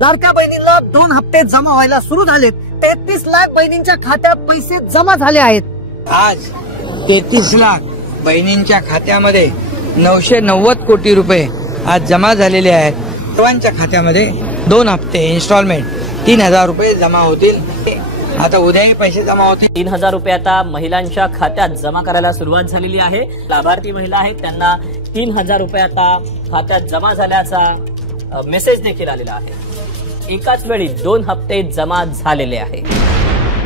लाडक्या बहिणींना 2 हप्ते जमा व्हायला सुरू झालेत। 33 लाख बहिणींच्या खात्यात पैसे जमा झाले आहेत। आज 33 लाख बहिणींच्या खात्यामध्ये 990 कोटी रुपये आज जमा झालेले आहेत। सर्वांच्या खात्यामध्ये 2 हप्ते इन्स्टॉलमेंट 3000 रुपये जमा होतील। आता उद्याही पैसे जमा होतील। 3000 रुपये आता महिलांच्या खात्यात जमा करायला सुरुवात झालेली आहे। लाभार्थी महिला आहेत त्यांना 3000 रुपये आता खात्यात जमा झाल्याचा मेसेज देखील आलेला आहे। एकाच वेळी 2 हप्ते जमा झालेले आहे।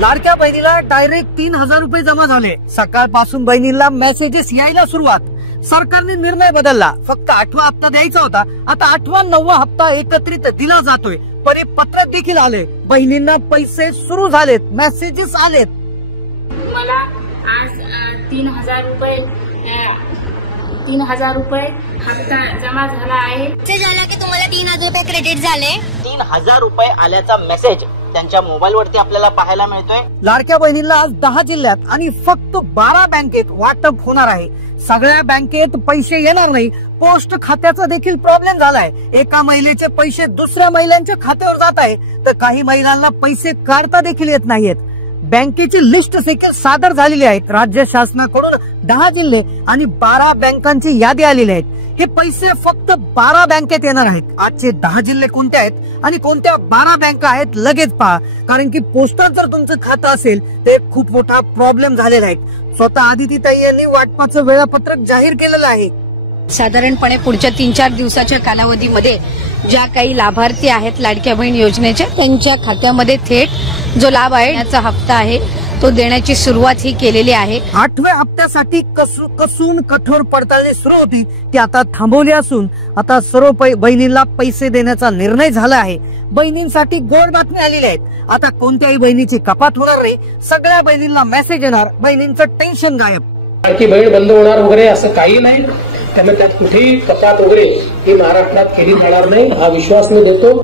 लाडक्या बहिणीला डायरेक्ट 3000 रुपये जमा झाले। सकाळपासून बहिणीला मेसेजेस यायला सुरुवात। सरकारने निर्णय बदलला। फक्त 8वा हप्ता द्यायचा होता, आता 8वा 9वा हप्ता एकत्रित दिला जातोय। परिपत्रक देखील आले, बहिणींना पैसे सुरू झालेत, मेसेजेस आलेत। मला आज 3000 रुपये हप्ता जमा झाला आहे। झाला की तुम्हाला 3000 रुपये क्रेडिट झाले। 3000 रुपये आल्याचा मेसेज त्यांच्या मोबाईल वरती आपल्याला पाहायला मिळतोय। लाडक्या बहिणीला आज 10 जिल्ह्यात आणि फक्त 12 बँकेत वाटप होणार आहे। सगळ्या बँकेत पैसे येणार नाही। पोस्ट खात्याचा देखील प्रॉब्लेम झालाय। एका महिलेचे पैसे दुसऱ्या महिलांच्या खात्यावर जात आहे, तर काही महिलांना पैसे काढता देखील येत नाहीत। बँकेची लिस्ट देखील सादर झालेली आहे। राज्य शासनाकडून 10 जिल्हे आणि 12 बँकांची यादी आलेली आहे। हे पैसे फक्त 12 बँकेत येणार आहेत। आजचे 10 जिल्हे कोणते आहेत आणि कोणत्या 12 बँका आहेत लगेच पहा, कारण की पोस्टात जर तुमचं खातं असेल तर खूप मोठा प्रॉब्लेम झालेला आहे। स्वतः आदितीताई यांनी वाटपाचं वेळापत्रक जाहीर केलेलं आहे। साधारणपणे पुढच्या 3-4 दिवसाच्या कालावधीमध्ये ज्या काही लाभार्थी आहेत लाडक्या बहीण योजनेचे, त्यांच्या खात्यामध्ये थेट जो लाभ आहे याचा हप्ता आहे तो देण्याची सुरुवात ही केलेली आहे। 8व्या हप्त्यासाठी कसून कठोर पडताळणी सुरू होती, ती आता थांबवली असून आता सर्व बहिणींना पैसे देण्याचा निर्णय झाला आहे। बहिणींसाठी गोड बातमी आलेली आहेत। आता कोणत्याही बहिणीची कपात होणार नाही, सगळ्या बहिणींना मेसेज येणार, बहिणींचं टेन्शन गायब। लाडकी बहीण बंद होणार वगैरे असं काही नाही, त्यामुळे त्यात कुठेही कपात वगैरे ही महाराष्ट्रात केली जाणार नाही, हा विश्वास मी देतो।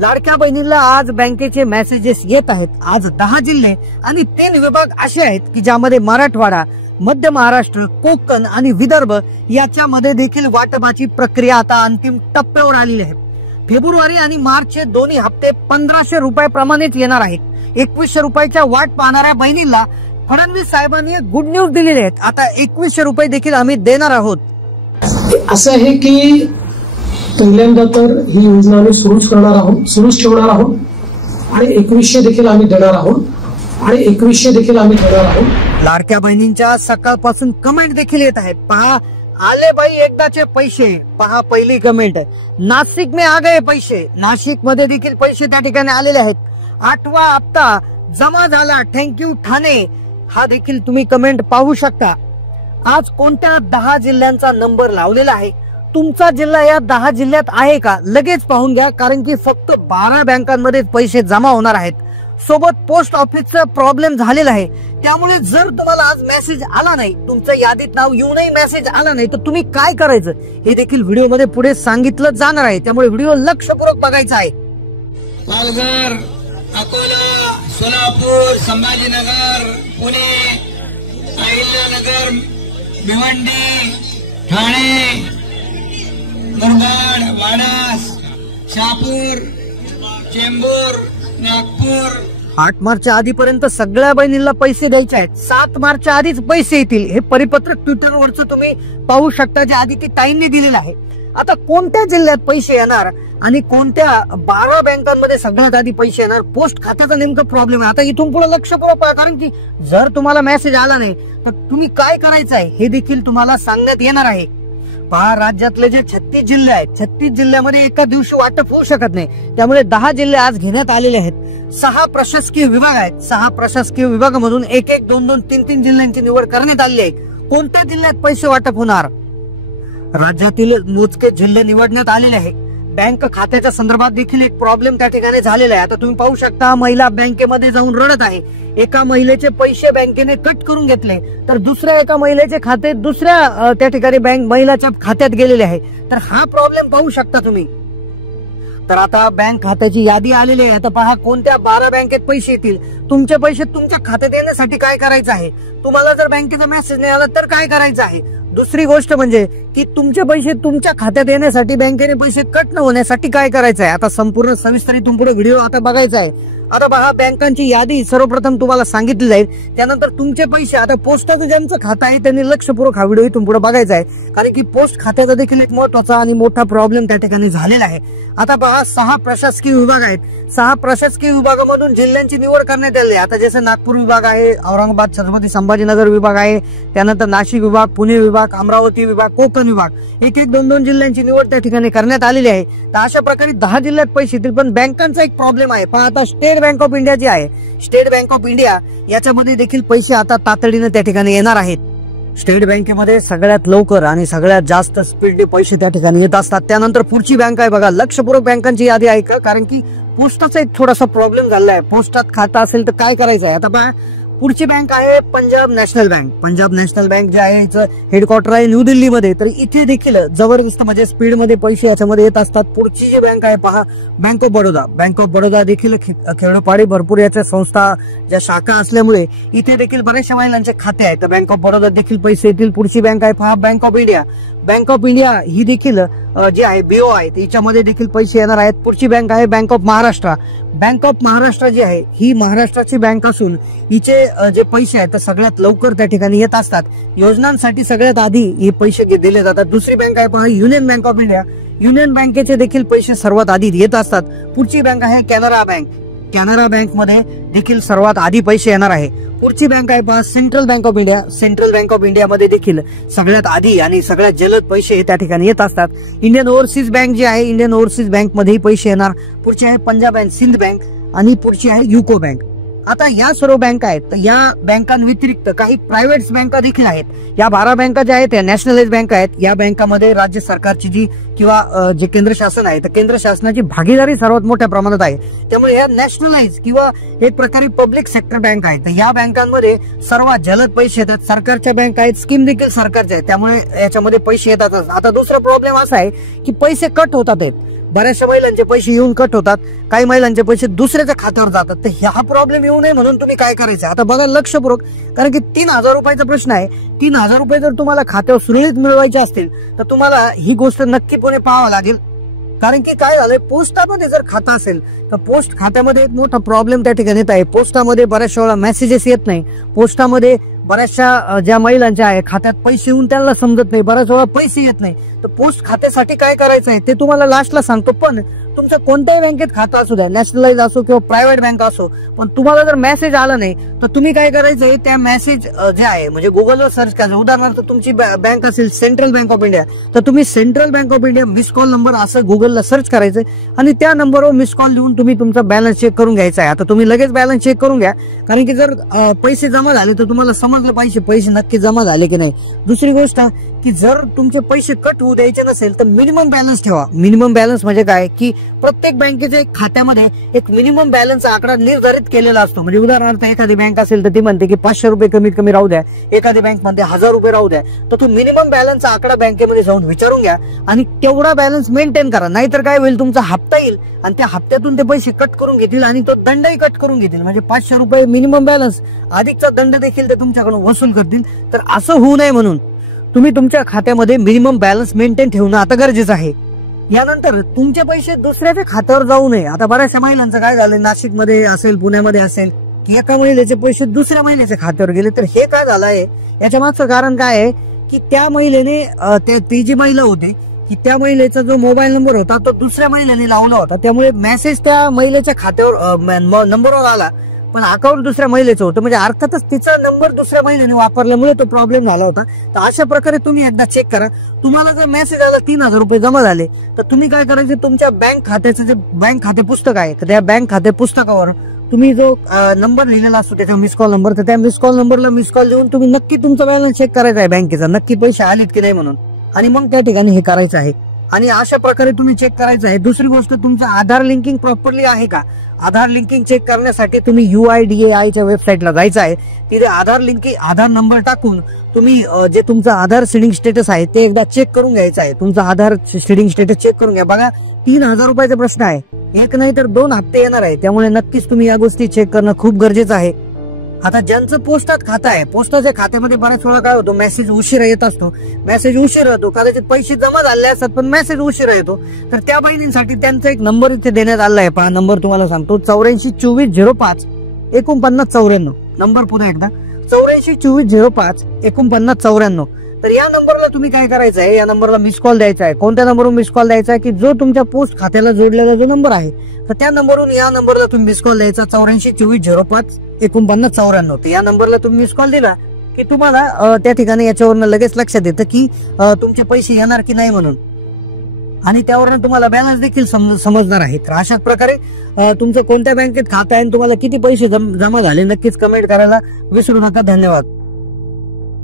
लाडक्या बहिणीला आज बँकेचे मेसेजेस येत आहेत। आज 10 जिल्हे आणि 3 विभाग असे आहेत की ज्यामध्ये मराठवाडा, मध्य महाराष्ट्र, कोकण आणि विदर्भ याच्यामध्ये देखील वाटपाची प्रक्रिया आता अंतिम टप्प्यावर आलेली आहे। फेब्रुवारी आणि मार्चचे दोन्ही हप्ते 1500 रुपये प्रमाणित येणार आहेत। 2100 रुपयाच्या वाट पाहणाऱ्या बहिणींना फडणवीस साहेबांनी गुड न्यूज दिलेली आहेत। आता 2100 रुपये देखील आम्ही देणार आहोत। असं आहे की पहिल्यांदा तर ही योजना आम्ही सुरूच ठेवणार आहोत आणि 2100 देखील आम्ही देणार आहोत लाडक्या बहिणींच्या सकाळपासून कमेंट देखील येत आहेत। पहा, आले बाई एकदाचे पैसे। पहा पहिली कमेंट, नाशिक में आ गए पैसे। नाशिक मध्ये देखील पैसे त्या ठिकाणी आलेले आहेत। 8वा हप्ता जमा झाला, थँक्यू ठाणे, हा देखील तुम्ही कमेंट पाहू शकता। आज कोणत्या 10 जिल्ह्यांचा नंबर लावलेला आहे, तुमचा जिल्हा या 10 जिल्ह्यात आहे का लगेच पाहून घ्या, कारण की फक्त 12 बँकांमध्ये पैसे जमा होणार आहेत। सोबत पोस्ट ऑफिसचा प्रॉब्लेम झालेला आहे, त्यामुळे जर तुम्हाला आज मेसेज आला नाही, तुमचं यादीत नाव येऊनही मेसेज आला नाही, तर तुम्ही काय करायचं हे देखील व्हिडिओमध्ये पुढे सांगितलं जाणार आहे, त्यामुळे व्हिडिओ लक्षपूर्वक बघायचा आहे। पालघर, अकोला, सोलापूर, संभाजीनगर, पुणे, अहिल्यानगर, भिवंडी, ठाणे, मुरबाड, वाडास, शहापूर, चेंबूर, नागपूर। 8 मार्चच्या आधीपर्यंत सगळ्या बहिणींना पैसे द्यायचे आहेत। 7 मार्चच्या आधीच पैसे येतील, हे परिपत्रक ट्विटरवरच तुम्ही पाहू शकता, जे आदिती ताईंनी दिलेलं आहे। आता कोणत्या जिल्ह्यात पैसे येणार आणि कोणत्या 12 बँकांमध्ये सगळ्यात आधी पैसे येणार, पोस्ट खात्याचा नेमका प्रॉब्लेम आहे। आता इथून पुढे लक्षपूर्वक पहा, कारण की जर तुम्हाला मेसेज आला नाही तर तुम्ही काय करायचं आहे हे देखील तुम्हाला सांगण्यात येणार आहे। पहा, राज्यातले जे 36 जिल्हे आहेत, 36 जिल्ह्यामध्ये एका दिवशी वाटप होऊ शकत नाही, त्यामुळे 10 जिल्हे आज घेण्यात आलेले आहेत। 6 प्रशासकीय विभाग आहेत। 6 प्रशासकीय विभागामधून 1-1, 2-2, 3-3 जिल्ह्यांची निवड करण्यात आली आहे। कोणत्या जिल्ह्यात पैसे वाटप होणार, राज्यातील मोजके जिल्हे निवडण्यात आलेले आहे। बँक खात्याच्या संदर्भात देखील एक प्रॉब्लेम त्या ठिकाणी झालेला आहे। आता तुम्ही पाहू शकता, महिला बँकेमध्ये जाऊन रडत आहे। एका महिलेचे पैसे बँकेने कट करून घेतले, तर दुसऱ्या एका महिलेचे खाते दुसऱ्या त्या ठिकाणी बँक महिलाच्या खात्यात गेलेले आहे। तर हा प्रॉब्लेम पाहू शकता तुम्ही। तर आता बँक खात्याची यादी आलेली आहे। आता पहा, कोणत्या 12 बँकेत पैसे येतील, तुमचे पैसे तुमच्या खात्यात येण्यासाठी काय करायचं आहे, तुम्हाला जर बँकेचा मेसेज नाही आला तर काय करायचं आहे. दुसरी गोष्ट म्हणजे की तुमचे पैसे तुमच्या खात्यात येण्यासाठी बँकेने पैसे कट न होण्यासाठी काय करायचं आहे. आता संपूर्ण सविस्तर इथून पुढे व्हिडिओ आता बघायचा आहे. आता पहा, बँकांची यादी सर्वप्रथम तुम्हाला सांगितली जाईल, त्यानंतर तुमचे पैसे आता पोस्टाचं ज्यांचं खातं आहे त्यांनी लक्षपूर्वक हा व्हिडिओ इथून पुढे बघायचा आहे, कारण की पोस्ट खात्याचा देखील एक महत्वाचा आणि मोठा प्रॉब्लेम त्या ठिकाणी झालेला आहे. आता पहा, 6 प्रशासकीय विभाग आहेत. 6 प्रशासकीय विभागामधून जिल्ह्यांची निवड करण्यात आली. आता जसं नागपूर विभाग आहे, औरंगाबाद छत्रपती संभाजीनगर विभाग आहे, त्यानंतर नाशिक विभाग, पुणे विभाग, अमरावती विभाग, कोकण विभाग, एक 2 जिल्ह्यांची निवड त्या ठिकाणी करण्यात आलेली आहे. तर अशा प्रकारे 10 जिल्ह्यात पैसे येतील. पण बँकांचा एक प्रॉब्लेम आहे. पहा, आता स्टेट बँक ऑफ इंडिया जी आहे, स्टेट बँक ऑफ इंडिया याच्यामध्ये देखील पैसे आता तातडीने त्या ठिकाणी येणार आहेत. स्टेट बँकेमध्ये सगळ्यात लवकर आणि सगळ्यात जास्त स्पीडने पैसे त्या ठिकाणी येत असतात. त्यानंतर पुढची बँक आहे बघा, लक्षपूर्वक बँकांची यादी आहे का, कारण की पोस्टाचा एक थोडासा प्रॉब्लेम झाला आहे. पोस्टात खातं असेल तर काय करायचं आहे. आता पहा, पुढची बँक आहे Punjab national bank. Punjab national bank जे आहे याचं हेडक्वार्टर आहे न्यू दिल्लीमध्ये. तर इथे देखील जबरदस्त म्हणजे स्पीडमध्ये पैसे याच्यामध्ये येत असतात. पुढची जी बँक आहे पहा, bank of Baroda. Bank of Baroda देखील खेडोपाडी भरपूर याच्या संस्था ज्या शाखा असल्यामुळे इथे देखील बऱ्याचशा महिलांचे खाते आहेत. तर बँक ऑफ बडोदा देखील पैसे येतील. पुढची बँक आहे पहा, bank of India. Bank of India ही देखील जी आहे बीओ आहे तिच्यामध्ये देखील पैसे येणार आहेत. पुढची बँक आहे bank of Maharashtra. Bank of Maharashtra जी आहे ही महाराष्ट्राची बँक असून हिचे जे पैसे आहेत ते सगळ्यात लवकर त्या ठिकाणी येत असतात. योजनांसाठी सगळ्यात आधी हे पैसे दिले जातात. दुसरी बँक आहे पहा, union bank of India. Union बँकेचे देखील पैसे सर्वात आधी येत असतात. पुढची बँक आहे कॅनरा बँक. कॅनरा बँक मध्ये देखील सर्वात आधी पैसे येणार आहे. पुढची बँक आहे पहा, central bank of India. Central bank of India मध्ये देखील सगळ्यात आधी आणि सगळ्यात जलद पैसे त्या ठिकाणी येत असतात. इंडियन ओव्हरसीज बँक जी आहे, इंडियन ओव्हरसीज बँक मध्येही पैसे येणार. पुढची आहे पंजाब अँड सिंध बँक आणि पुढची आहे युको बँक. आता या सर्व बँका आहेत. तर या बँकांव्यतिरिक्त काही प्रायव्हेट बँका देखील आहेत. या 12 बँका ज्या आहेत त्या नॅशनलाइज बँका आहेत. या बँकामध्ये राज्य सरकारची जी किंवा जे केंद्र शासन आहे तर केंद्र शासनाची भागीदारी सर्वात मोठ्या प्रमाणात आहे. त्यामुळे या नॅशनलाइज किंवा एक प्रकारे पब्लिक सेक्टर बँक आहेत. तर या बँकांमध्ये सर्वात जलद पैसे येतात. सरकारच्या बँक आहेत, स्कीम देखील सरकारच्या आहेत, त्यामुळे याच्यामध्ये पैसे येतात. आता दुसरा प्रॉब्लेम असा आहे की पैसे कट होतात आहेत. बऱ्याचशा महिलांचे पैसे येऊन कट होतात, काही महिलांचे पैसे दुसऱ्याच्या खात्यावर जातात. तर हा प्रॉब्लेम येऊ नये म्हणून तुम्ही काय करायचं. आता बघा लक्षपूर्वक, कारण की 3000 रुपयाचा प्रश्न आहे. 3000 रुपये जर तुम्हाला खात्यावर सुरळीत मिळवायचे असतील तर तुम्हाला ही गोष्ट नक्कीपणे पाहावं लागेल. कारण की काय झालंय, पोस्टामध्ये जर खातं असेल तर पोस्ट खात्यामध्ये एक मोठा प्रॉब्लेम त्या ठिकाणी येत आहे. पोस्टामध्ये बऱ्याचशा वेळा मेसेजेस येत नाही. पोस्टामध्ये बऱ्याचशा ज्या महिलांच्या आहे खात्यात पैसे येऊन त्यांना समजत नाही, बऱ्याच वेळा पैसे येत नाही. तर पोस्ट खात्यासाठी काय करायचं आहे ते तुम्हाला लास्टला सांगतो. पण तुमचं कोणत्याही बँकेत खातं असू द्या, नॅशनलाइज असो किंवा प्रायव्हेट बँक असो, पण तुम्हाला जर मेसेज आला नाही तर तुम्ही काय करायचंय, त्या मेसेज जे आहे म्हणजे गुगलवर सर्च करायचं. उदाहरणार्थ तुमची बँक असेल सेंट्रल बँक ऑफ इंडिया, तर तुम्ही central bank of India miss call number असं गुगलला सर्च करायचं आणि त्या नंबरवर मिस कॉल देऊन तुम्ही तुमचा बॅलन्स चेक करून घ्यायचा आहे. आता तुम्ही लगेच बॅलन्स चेक करून घ्या, कारण की जर पैसे जमा झाले तर तुम्हाला समजलं पाहिजे पैसे नक्की जमा झाले की नाही. दुसरी गोष्ट की जर तुमचे पैसे कट होऊ द्यायचे नसेल तर मिनिमम बॅलन्स ठेवा. मिनिमम बॅलन्स म्हणजे काय की प्रत्येक बँकेच्या खात्यामध्ये एक मिनिमम बॅलन्स आकडा निर्धारित केलेला असतो. म्हणजे उदाहरणार्थ एखादी बँक असेल तर ती म्हणते की 500 रुपये कमीत कमी राहू द्या, एखादी बँक मध्ये 1000 रुपये राहू द्या. तर तो मिनिमम बॅलन्स आकडा बँकेमध्ये जाऊन विचारून घ्या आणि तेवढा बॅलन्स मेंटेन करा. नाहीतर काय होईल, तुमचा हप्ता येईल आणि त्या हप्त्यातून ते पैसे कट करून घेतील आणि तो दंडही कट करून घेतील. म्हणजे 500 रुपये मिनिमम बॅलन्स अधिकचा दंड देखील ते तुमच्याकडून वसूल करतील. तर असं होऊ नये म्हणून तुम्ही तुमच्या खात्यामध्ये मिनिमम बॅलन्स मेंटेन ठेवणं आता गरजेचं आहे. यानंतर तुमचे पैसे दुसऱ्याच्या खात्यावर जाऊ नये. आता बऱ्याचशा महिलांचं काय झालंय, नाशिकमध्ये असेल, पुण्यामध्ये असेल, की एका महिलेचे पैसे दुसऱ्या महिलेच्या खात्यावर गेले. तर हे काय झालं आहे, याच्या मागचं कारण काय आहे की त्या महिलेने ती जी महिला होती की त्या महिलेचा जो मोबाईल नंबर होता तो दुसऱ्या महिलेने लावला होता. त्यामुळे मेसेज त्या महिलेच्या खात्यावर नंबरवर आला, पण अकाउंट दुसऱ्या महिलेचं होतं. म्हणजे अर्थातच तिचा नंबर दुसऱ्या महिलेने वापरल्यामुळे तो प्रॉब्लेम झाला होता. तर अशा प्रकारे तुम्ही एकदा चेक करा. तुम्हाला जर मेसेज आला 3000 रुपये जमा झाले तर तुम्ही काय करायचे, तुमच्या बँक खात्याचं जे बँक खाते पुस्तक आहे तर त्या बँक खाते पुस्तकावर तुम्ही जो नंबर लिहिलेला असतो त्याचा मिस कॉल नंबर, तर त्या मिस कॉल नंबरला मिस कॉल देऊन तुम्ही नक्की तुमचा बॅलन्स चेक करायचा आहे बँकेचा, नक्की पैसे आलेत की नाही म्हणून, आणि मग त्या ठिकाणी हे करायचं आहे. आणि अशा प्रकारे तुम्ही चेक करायचं आहे. दुसरी गोष्ट, तुमचं आधार लिंकिंग प्रॉपरली आहे का. आधार लिंकिंग चेक करण्यासाठी तुम्ही UIDAI च्या वेबसाईटला जायचं आहे. तिथे आधार नंबर टाकून तुम्ही जे तुमचं आधार सीडिंग स्टेटस आहे ते एकदा चेक करून घ्यायचं आहे. तुमचं आधार सीडिंग स्टेटस चेक करून घ्या. बघा 3,000 रुपयाचा प्रश्न आहे, एक नाही तर 2 हप्ते येणार आहे, त्यामुळे नक्कीच तुम्ही या गोष्टी चेक करणं खूप गरजेचं आहे. आता ज्यांचं पोस्टात खातं आहे, पोस्टाच्या खात्यामध्ये बऱ्याच वेळा काय होतो, मेसेज उशिरा येत असतो. मेसेज उशिरा येतो, कदाचित पैसे जमा झाले असतात पण मेसेज उशिरा येतो. तर त्या बहिणींसाठी त्यांचा एक नंबर इथे देण्यात आला आहे. पहा नंबर तुम्हाला सांगतो, 842405 4994. नंबर पुन्हा एकदा 842405 4994. तर या नंबरला तुम्ही काय करायचं आहे, या नंबरला मिस कॉल द्यायचा आहे. कोणत्या नंबरवरून मिस कॉल द्यायचा आहे की जो तुमच्या पोस्ट खात्याला जोडलेला जो नंबर आहे, तर त्या नंबरवरून या नंबरला तुम्ही मिस कॉल द्यायचा 842405 4994. तर या नंबरला तुम्ही मिस कॉल दिला की तुम्हाला त्या ठिकाणी याच्यावरनं लगेच लक्षात येतं की तुमचे पैसे येणार की नाही म्हणून, आणि त्यावरनं तुम्हाला बॅलन्स देखील समजणार आहे. तर अशा प्रकारे तुमचं कोणत्या बँकेत खातं आहे आणि तुम्हाला किती पैसे जमा झाले नक्कीच कमेंट करायला विसरू नका. धन्यवाद.